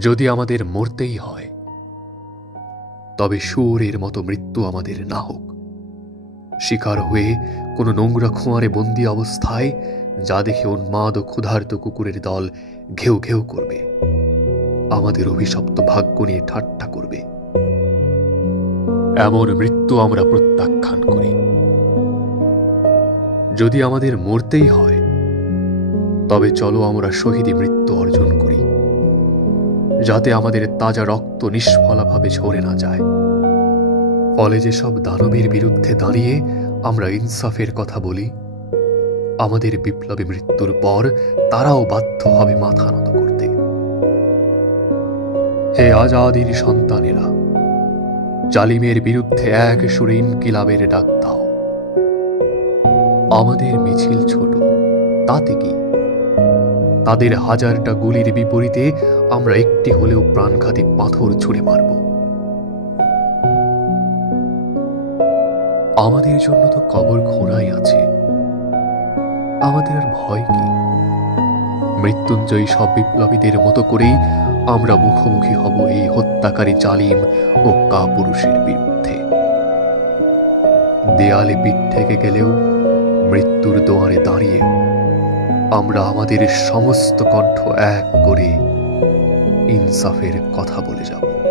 যদি আমাদের মরতেই হয়, তবে সুরের মতো মৃত্যু আমাদের না হোক। শিকার হয়ে কোনো নোংরা খোঁয়ারে বন্দি অবস্থায় যা দেখে উন্মাদ ও ক্ষুধার্ত কুকুরের দল ঘেউ ঘেউ করবে। আমাদের অভিশপ্ত ভাগ্য নিয়ে ঠাট্টা করবে। এমন মৃত্যু আমরা প্রত্যাখ্যান করি। যদি আমাদের মরতেই হয়, তবে চলো আমরা শহীদী মৃত্যু অর্জন করি। যাতে আমাদের তাজা রক্ত নিষ্ফলাভাবে ঝরে না যায়। ফলে যেসব দানবের বিরুদ্ধে দাঁড়িয়ে আমরা ইনসাফের কথা বলি, আমাদের বিপ্লবী মৃত্যুর পর তারাও বাধ্য হবে মাথা নত করতে। হে আজাদির সন্তানেরা, জালিমের বিরুদ্ধে এক সুরে ইনকিলাবের ডাক দাও। আমাদের মিছিল ছোট, তাতে কি তাদের হাজারটা গুলির বিপরীতে আমরা একটি হলেও প্রাণঘাতী পাথর ছুঁড়ে মারব। আমাদের জন্য তো কবর খোঁড়াই আছে। আমাদের আর ভয় কি? মৃত্যুঞ্জয়ী সব বিপ্লবীদের মতো করেই আমরা মুখোমুখি হব এই হত্যাকারী জালিম ও কাপুরুষের বিরুদ্ধে। দেয়ালে পিঠ থেকে গেলেও মৃত্যুর দোয়ারে দাঁড়িয়েও আমরা আমাদের সমস্ত কণ্ঠ এক করে ইনসাফের কথা বলে যাব।